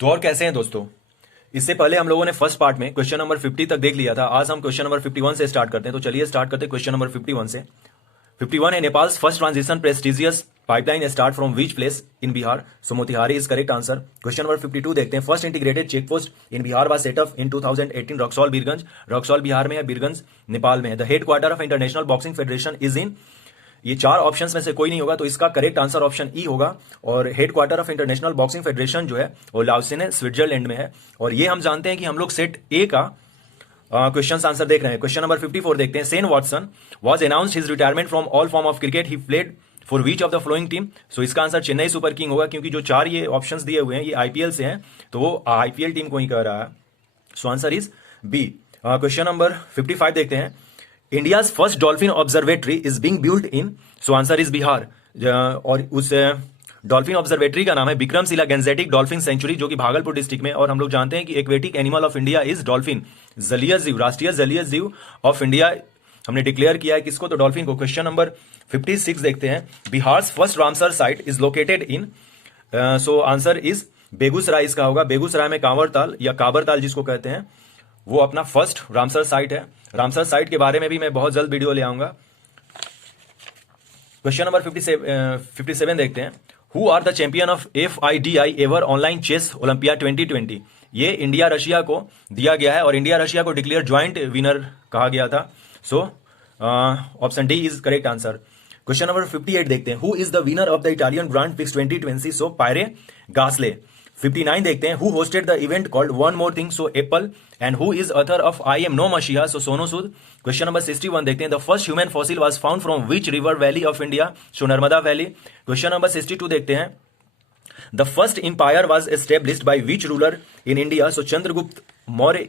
तो और कैसे हैं दोस्तों। इससे पहले हम लोगों ने फर्स्ट पार्ट में क्वेश्चन नंबर 50 तक देख लिया था। आज हम क्वेश्चन नंबर 51 से स्टार्ट करते हैं। तो चलिए स्टार्ट करते हैं क्वेश्चन नंबर 51 से। 51 है, Nepal's first transition prestigious pipeline start from which place in Bihar? So Motihari is correct answer. Question number 52 देखते हैं। First integrated check post in Bihar was set up in 2018 Raxaul Birgunj. Raxaul Bihar में है, बीरगंज नेपाल में है। The headquarter of international boxing federation is in. ये चार options में से कोई नहीं होगा, तो इसका करेक्ट आंसर ऑप्शन ई होगा। और head quarter of international boxing federation जो है वो लाओसिन है, स्विट्जरलैंड में है। और ये हम जानते हैं कि हम लोग सेट ए का क्वेश्चन आंसर देख रहे हैं। क्वेश्चन नंबर 54 देखते हैं। Shane Watson was announced his retirement from all form of cricket, he played for which of the following team? So इसका आंसर चेन्नई सुपर किंग होगा, क्योंकि जो चार ये ऑप्शंस दिए हुए हैं ये आईपीएल से हैं, तो वो आईपीएल टीम को ही कह रहा है। So answer is B. Question number 55 देखते हैं। India's first dolphin observatory is being build in. So answer is Bihar. और उस डॉल्फिन ऑब्जर्वेटरी का नाम है विक्रमशिला गैंजेटिक डॉल्फिन सेंचुरी, जो कि भागलपुर डिस्ट्रिक्ट में। और हम लोग जानते हैं कि aquatic animal of India is dolphin. जलीय जीव, राष्ट्रीय जलीय जीव ऑफ इंडिया हमने डिक्लेयर किया है किसको? तो डॉल्फिन को। क्वेश्चन नंबर 56 देखते हैं। Bihar first Ramsar site is located in. So answer is Begusarai इसका होगा। बेगूसराय में कांवरताल या काबरताल जिसको कहते हैं, वो अपना फर्स्ट रामसर साइट है। रामसर साइट के बारे में भी मैं बहुत जल्द वीडियो ले आऊंगा। क्वेश्चन नंबर 57 देखते हैं। Who are the champion of FIDI ever online chess olympiad 2020? ये इंडिया रशिया को दिया गया है और इंडिया रशिया को डिक्लेयर ज्वाइंट विनर कहा गया था। So option D is correct answer. Question number 58 देखते हैं। Who is the winner of the Italian Grand Prix 2020? So Pierre Gasly. 59 देखते हैं। Who hosted the event called one more thing? So Apple. And who is author of I am no messiah? So Sonu Sood. Question number 61 देखते हैं। The first human fossil was found from which river valley of India? So Narmada valley. Question number 62 देखते हैं। The first empire was established by which ruler in India? So Chandragupta Maurya.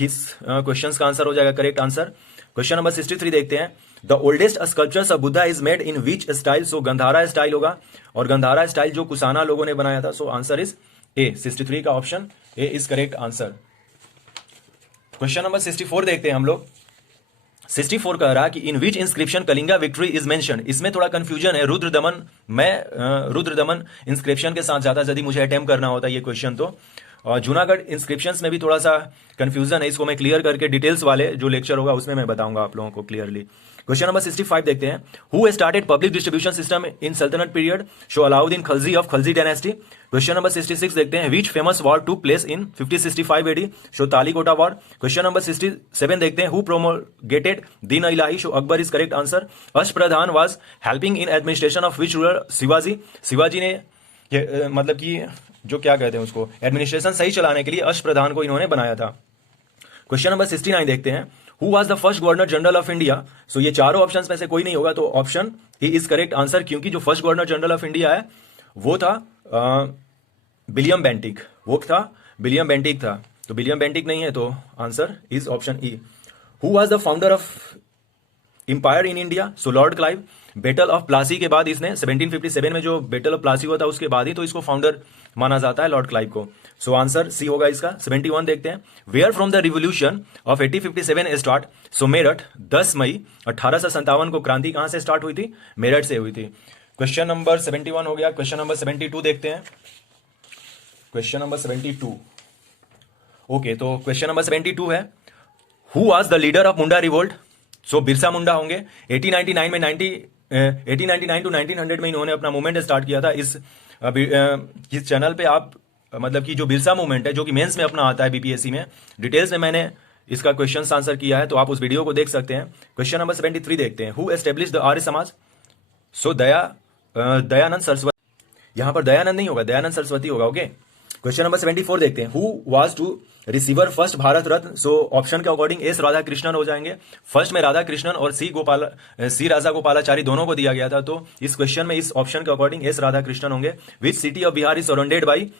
इस question का answer हो जाएगा correct answer. Question number 63 देखते हैं। The oldest sculptures of Buddha is made in which style? So Gandhara style होगा। और गंधारा स्टाइल जो कुसाना लोगों ने बनाया था। सो आंसर इज ए। 63 का option A is correct answer. Question number 64 देखते हैं हम लोग। 64 कह रहा कि in which inscription Kalinga victory is mention? इसमें थोड़ा कंफ्यूजन है। रुद्र दमन, मैं रुद्र दमन इंस्क्रिप्शन के साथ जाता यदि मुझे अटेम्प्ट करना होता ये क्वेश्चन तो। जूनागढ़ इंस्क्रिप्शंस में भी थोड़ा सा कंफ्यूजन है, इसको मैं क्लियर करके डिटेल्स वाले जो लेक्चर होगा उसमें मैं बताऊंगा आप लोगों को क्लियरली। क्वेश्चन नंबर 65 देखते हैं। Who started public distribution system in Sultanat period? So Alauddin Khalji of Khalji dynasty. Question number 66 देखते हैं। Which famous war took place in 5065 AD? So Talikota war. Question number 67 देखते हैं। Who promulgated Din Ilahi? So Akbar is correct answer. Ashtapradhan was helping in administration of which ruler? Shivaji. Shivaji ने मतलब कि जो क्या कहते हैं उसको, एडमिनिस्ट्रेशन सही चलाने के लिए अष्टप्रधान को इन्होंने बनाया था। क्वेश्चन नंबर 69 देखते हैं। Who was the first governor general of India? So ये चारों ऑप्शंस में से कोई नहीं होगा, तो option A is correct answer, क्योंकि जो first governor general of India है वो था विलियम बेंटिक। वो था विलियम बेंटिक था, तो विलियम बेंटिक नहीं है, तो answer is option E. Who was the founder of empire in India? So Lord Clive. Battle of Plassey के बाद इसने 1757 में जो बैटल ऑफ प्लासी हुआ था उसके बाद ही तो इसको फाउंडर माना जाता है, लॉर्ड क्लाइव को। सो आंसर सी होगा इसका। 71 देखते हैं। Where from the revolution of 1857 start? So Meerut. 10 मई 1857 को क्रांति कहां से स्टार्ट हुई थी? मेरठ से हुई थी। क्वेश्चन नंबर 71 हो गया। क्वेश्चन नंबर 72 देखते हैं। क्वेश्चन नंबर 72 ओके, तो क्वेश्चन नंबर 72 है। Who was the leader of Munda revolt? So Birsa Munda होंगे। 1899 टू 1900 में इन्होंने अपना मूवमेंट स्टार्ट किया था। इस चैनल पे आप मतलब कि जो बिरसा मूवमेंट है, जो कि मेंस में अपना आता है बीपीएससी में, डिटेल्स में मैंने इसका क्वेश्चन आंसर किया है, तो आप उस वीडियो को देख सकते हैं। क्वेश्चन नंबर 73 देखते हैं। Who establish the Arya Samaj? सो दयानंद सरस्वती। यहां पर दयानंद नहीं होगा, दयानंद सरस्वती होगा। ओके। क्वेश्चन नंबर 74 देखते हैं। Who was to receiver first Bharat Ratna? So option के अकॉर्डिंग एस राधा कृष्णन हो जाएंगे। फर्स्ट में राधा कृष्णन और सी राजा गोपालाचारी दोनों को दिया गया था, तो इस क्वेश्चन में इस ऑप्शन के अकॉर्डिंग एस राधा कृष्णन होंगे। Which city of Bihar is surrounded by?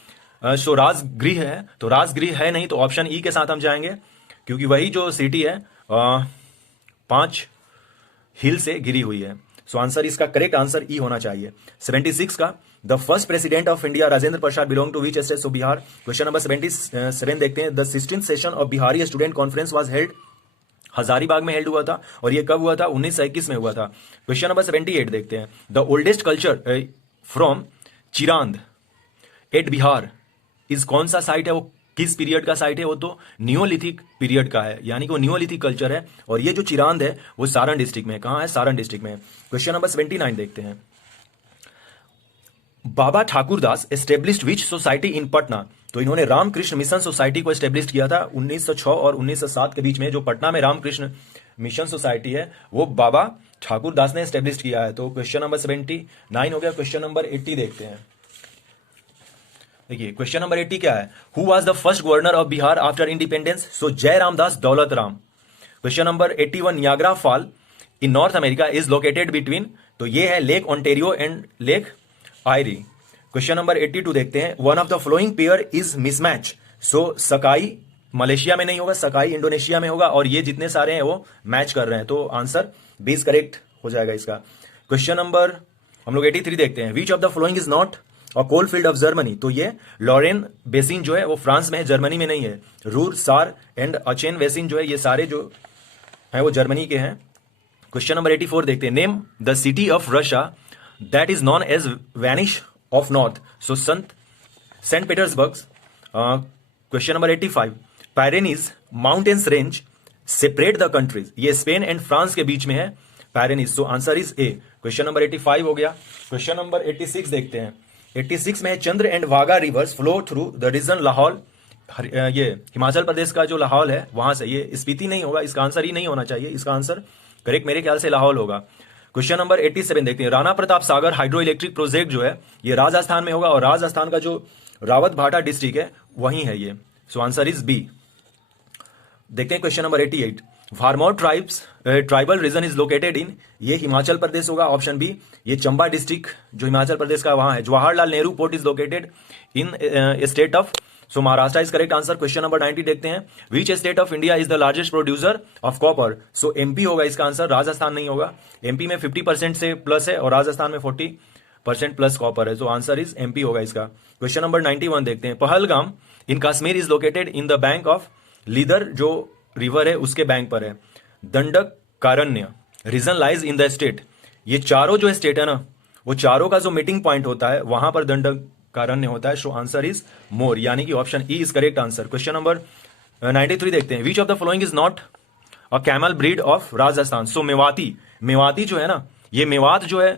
So Rajgriha है, तो राजगृह है नहीं, तो ऑप्शन ई के साथ हम जाएंगे, क्योंकि वही जो सिटी है 5 हिल से घिरी हुई है। सो आंसर इसका करेक्ट आंसर ई होना चाहिए। 76 का। The first president of India Rajendra Prasad belong to which state? So Bihar. Question number 77 देखते हैं। The 16th session of Bihari student conference was held? Hazaribagh में हेल्ड हुआ था, और ये कब हुआ था? 1921 में हुआ था। क्वेश्चन नंबर 78 देखते हैं। The oldest culture from Chirand at Bihar इस कौन सा साइट है, वो किस पीरियड का साइट है, वो तो नियोलिथिक पीरियड का है, यानी कि वो नियोलिथिक कल्चर है। और ये जो चिरांद है वो सारण डिस्ट्रिक्ट में है। कहाँ है? सारण डिस्ट्रिक्ट में है। क्वेश्चन नंबर 79 देखते हैं। Baba Thakurdas established which society in Patna? तो इन्होंने रामकृष्ण मिशन सोसाइटी को एस्टेब्लिश किया था 1906 और 1907 के बीच में। जो पटना में रामकृष्ण मिशन सोसाइटी है वो बाबा ठाकुरदास ने एस्टेब्लिश किया है। तो क्वेश्चन नंबर 79 हो गया। क्वेश्चन नंबर 80 देखते हैं। देखिए क्वेश्चन नंबर 80 क्या है? Who was the first governor of Bihar after independence? So Jairamdas Daulat Ram. Question number 81, Niagara fall in North America is located between? तो ये है lake Ontario and lake Erie. Question number 82 देखते हैं। One of the following pair is mismatch? So Sakai Malaysia में नहीं होगा, सकाई Indonesia में होगा, और ये जितने सारे हैं वो मैच कर रहे हैं। तो आंसर 20 करेक्ट हो जाएगा इसका। क्वेश्चन नंबर हम लोग 83 देखते हैं। Which of the following is not और कोल फील्ड ऑफ जर्मनी? तो ये लॉरेन बेसिन जो है वो फ्रांस में है, जर्मनी में नहीं है। रूर, सार एंड अचेन बेसिन जो है ये सारे जो है वो जर्मनी के हैं। क्वेश्चन नंबर 84 देखते हैं। Name the city of Russia that is known as Venice of north? So Saint Petersburg. Question number 85, Pyrenees mountains range separate the countries? ये स्पेन एंड फ्रांस के बीच में है Pyrenees. So answer is A. Question number 85 हो गया। Question number 86 देखते हैं। 86 में Chandra and Bhaga rivers flow through the region Lahaul? ये हिमाचल प्रदेश का जो लाहौल है वहां से। ये स्पीति नहीं होगा, इसका आंसर ही नहीं होना चाहिए। इसका आंसर करेक्ट मेरे ख्याल से लाहौल होगा। क्वेश्चन नंबर 87 देखते हैं। Rana Pratap Sagar hydro electric project जो है ये राजस्थान में होगा, और राजस्थान का जो रावत भाटा डिस्ट्रिक्ट है वहीं है ये। So answer is B. देखते हैं question number 88। Former tribal region is located in? ये हिमाचल प्रदेश होगा, ऑप्शन बी। ये चंबा डिस्ट्रिक्ट जो हिमाचल प्रदेश का वहां है। Jawaharlal Nehru port is located in state of? So Maharashtra is correct answer. Question number 90 देखते हैं। Which state of India is the largest producer of copper? So MP होगा इसका आंसर, राजस्थान नहीं होगा। एमपी में 50% से प्लस है और राजस्थान में 40% प्लस कॉपर है। सो आंसर इज एमपी होगा इसका। क्वेश्चन नंबर 91 देखते हैं। Pahalgam in Kashmir is located in the bank of? Lidder जो रिवर है उसके बैंक पर है। Dandakaranya region lies in the state? ये चारों जो स्टेट है ना वो चारों का जो मीटिंग पॉइंट होता है वहां पर दंडक कारण्य होता है। सो आंसर इज मोर, यानी कि option E is correct answer. Question number 93 देखते हैं। Which of the following is not a camel breed of Rajasthan? So Mewati जो है ना, ये मेवात जो है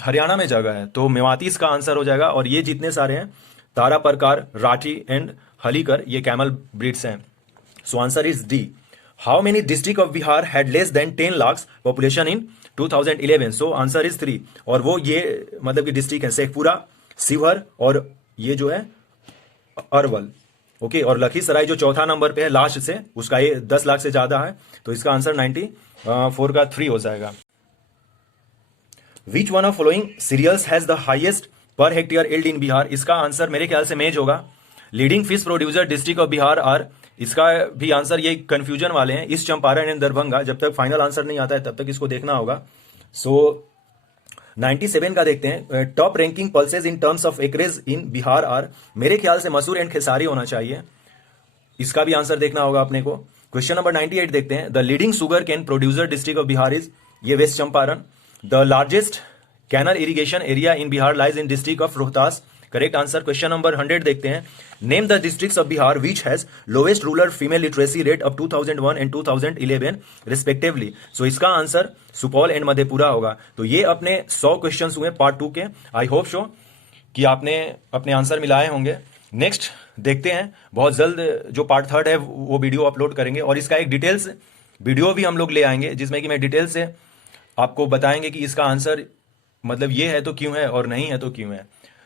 हरियाणा में जगह है, तो मेवाती इसका आंसर हो जाएगा। और ये जितने सारे हैं तारा परकार, राठी एंड हलीकर, ये कैमल ब्रीड्स हैं। सो answer is D. How many district of Bihar had less than 10 lakh population in 2011? So answer is 3। और वो ये मतलब कि डिस्ट्रिक्ट है शेखपुरा, शिवहर और ये जो है अरवल। ओके, और लखीसराय जो चौथा नंबर पे है लास्ट से, उसका ये 10 लाख से ज्यादा है। तो इसका आंसर 94 का 3 हो जाएगा। Which one of following cereals has the highest per hectare yield in Bihar? इसका आंसर मेरे ख्याल से मेज होगा। Leading fish producer district of Bihar are? इसका भी आंसर ये कंफ्यूजन वाले हैं, ईस्ट चंपारण एंड दरभंगा। जब तक फाइनल आंसर नहीं आता है तब तक इसको देखना होगा। सो 97 का देखते हैं। Top ranking pulses in terms of acreage in Bihar are? मेरे ख्याल से मसूर एंड खेसारी होना चाहिए, इसका भी आंसर देखना होगा अपने को। क्वेश्चन नंबर 98 देखते हैं। The leading sugar cane producer district of Bihar is? ये west Champaran. The largest canal irrigation area in Bihar lies in district of Rohtas? Correct answer. Question number 100 देखते हैं। Name the districts of Bihar which has lowest rural female literacy rate of 2001 and 2011 respectively? So इसका answer Supaul and Madhepura होगा। तो ये अपने 100 questions हुए part 2 के। I hope so कि आपने अपने आंसर मिलाए होंगे। नेक्स्ट देखते हैं, बहुत जल्द जो पार्ट 3 है वो वीडियो अपलोड करेंगे, और इसका एक डिटेल्स वीडियो भी हम लोग ले आएंगे जिसमें कि मैं डिटेल से आपको बताएंगे कि इसका आंसर मतलब ये है तो क्यों है और नहीं है तो क्यों है।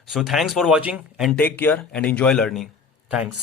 So thanks for watching and take care and enjoy learning. Thanks.